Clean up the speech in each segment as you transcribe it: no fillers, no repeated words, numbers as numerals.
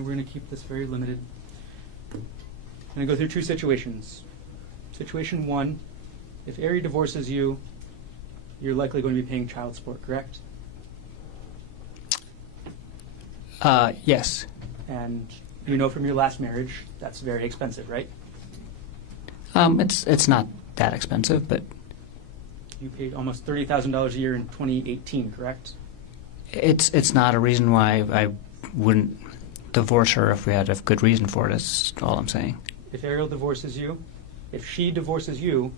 we're gonna keep this very limited. I'm gonna go through two situations. Situation one, if Aerie divorces you, you're likely going to be paying child support, correct? Yes. And you know from your last marriage, that's very expensive, right? It's not that expensive, but You paid almost $30,000 a year in 2018, correct? it's not a reason why I wouldn't divorce her if we had a good reason for it. That's all I'm saying. If Ariel divorces you, if she divorces you,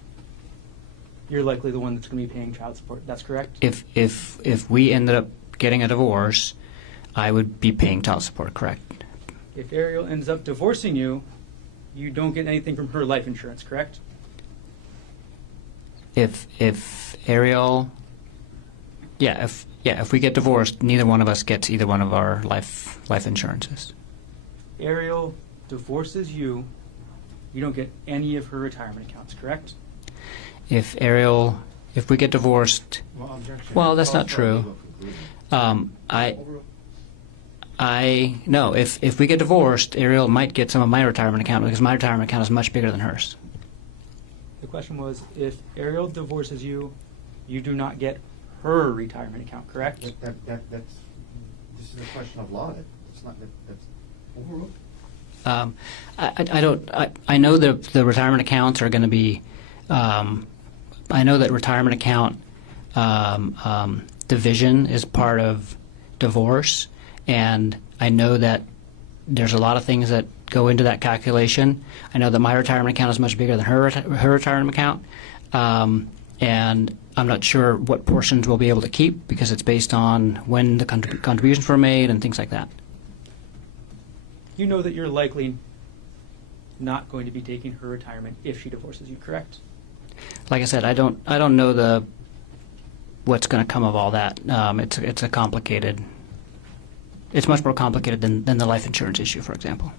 you're likely the one that's going to be paying child support. That's correct? If we ended up getting a divorce, I would be paying child support, correct? If Ariel ends up divorcing you, you don't get anything from her life insurance, correct? If Ariel, if we get divorced, neither one of us gets either one of our life insurances. Ariel divorces you, you don't get any of her retirement accounts, correct? If we get divorced, well, that's not true. No, if we get divorced, Ariel might get some of my retirement account because my retirement account is much bigger than hers. The question was, if Ariel divorces you, you do not get her retirement account, correct? This is a question of law. It's not that's overruled. I know that the retirement accounts are going to be. I know that retirement account division is part of divorce, and I know that there's a lot of things that go into that calculation. I know that my retirement account is much bigger than her retirement account, and I'm not sure what portions we'll be able to keep because it's based on when the contributions were made and things like that. You know that you're likely not going to be taking her retirement if she divorces you, correct? Like I said, I don't know what's going to come of all that. It's a complicated. It's much more complicated than the life insurance issue, for example.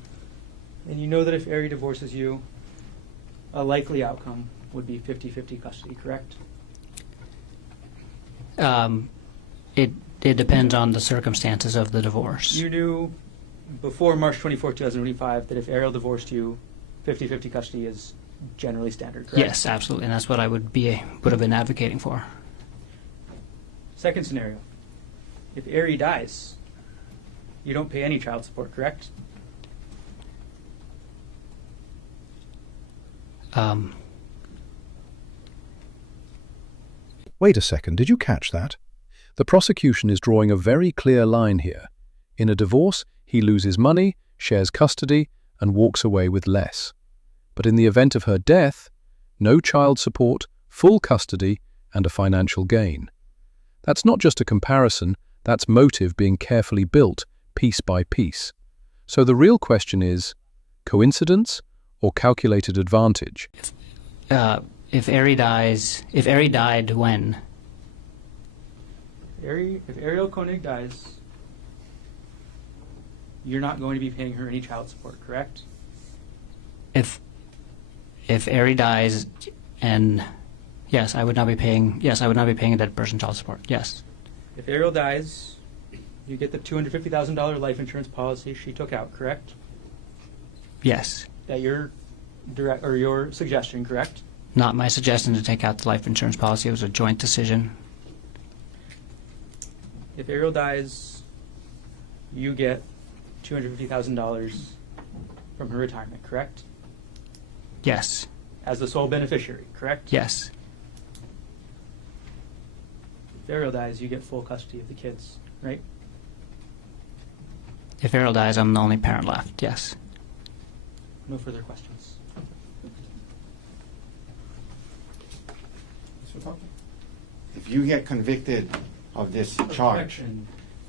And you know that if Aerie divorces you, a likely outcome would be 50-50 custody, correct? It depends on the circumstances of the divorce. You knew before March 24, 2025 that if Ariel divorced you, 50-50 custody is generally standard, correct? Yes, absolutely, and that's what I would have been advocating for. Second scenario, if Aerie dies, you don't pay any child support, correct? Wait a second, did you catch that? The prosecution is drawing a very clear line here. In a divorce, he loses money, shares custody, and walks away with less. But in the event of her death, no child support, full custody, and a financial gain. That's not just a comparison, that's motive being carefully built, piece by piece. So the real question is, coincidence or calculated advantage? If Aerie died when? If Ariel Koenig dies, you're not going to be paying her any child support, correct? If Aerie dies, and yes, I would not be paying a dead person child support. Yes. If Ariel dies, you get the $250,000 life insurance policy she took out, correct? Yes. That your suggestion, correct? Not my suggestion to take out the life insurance policy. It was a joint decision. If Ariel dies, you get $250,000 from her retirement, correct? Yes. As the sole beneficiary, correct? Yes. If Ariel dies, you get full custody of the kids, right? If Ariel dies, I'm the only parent left. Yes. No further questions. If you get convicted of this charge,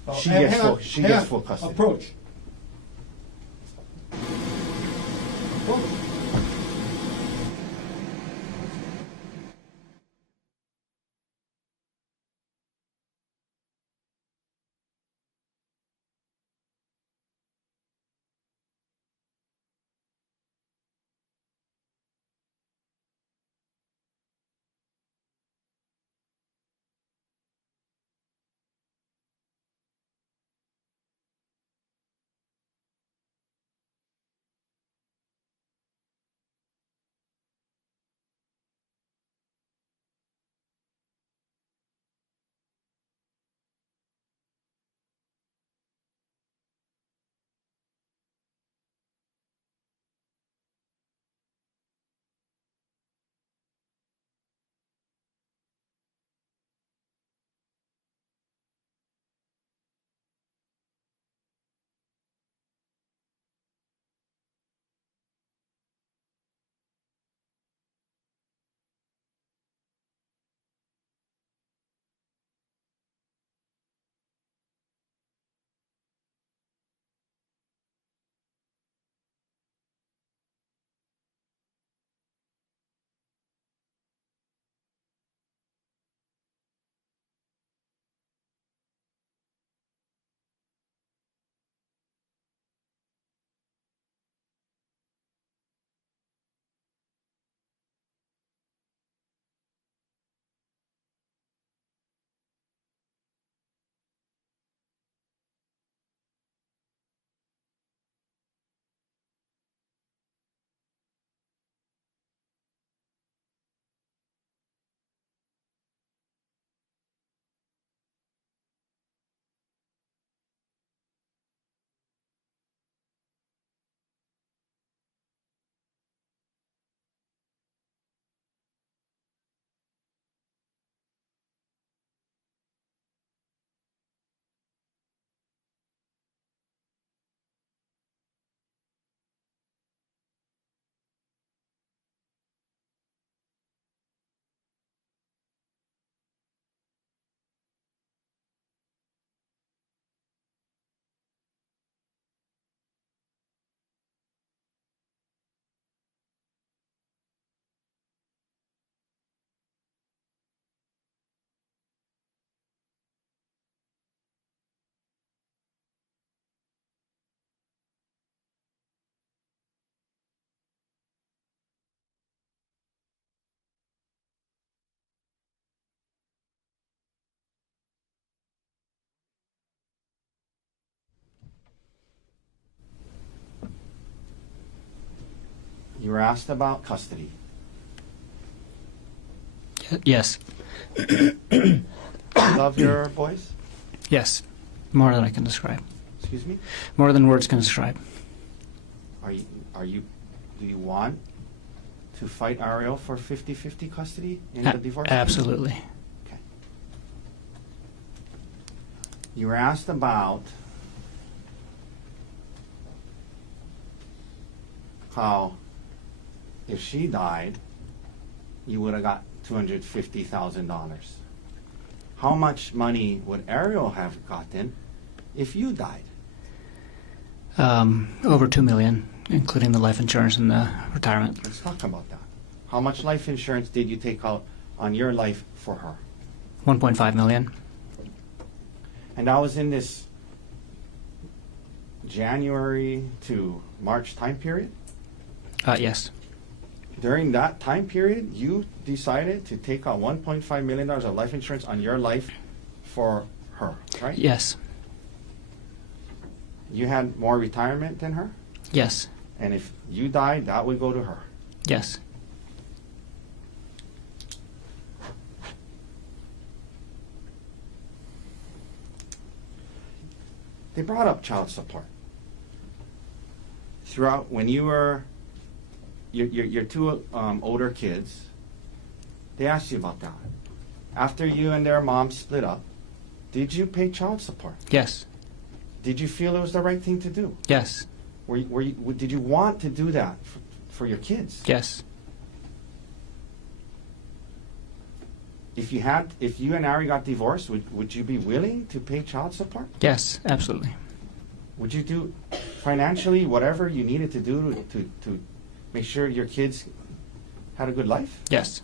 Objection. she gets full custody. Approach. You were asked about custody. Yes. You love your boys? Yes. More than I can describe. Excuse me? More than words can describe. Do you want to fight Ariel for 50-50 custody in the divorce? Absolutely. Okay. You were asked about how if she died, you would have got $250,000. How much money would Ariel have gotten if you died? Over $2 million, including the life insurance and the retirement. Let's talk about that. How much life insurance did you take out on your life for her? $1.5 million. And that was in this January to March time period? Yes. During that time period, you decided to take out $1.5 million of life insurance on your life for her, right? Yes. You had more retirement than her? Yes. And if you died, that would go to her. Yes. They brought up child support. Throughout, when you were your two older kids, they asked you about that. After you and their mom split up, did you pay child support? Yes. Did you feel it was the right thing to do? Yes. Did you want to do that for your kids? Yes. If you and Aerie got divorced, would you be willing to pay child support? Yes, absolutely. Would you do financially whatever you needed to do to make sure your kids had a good life? Yes.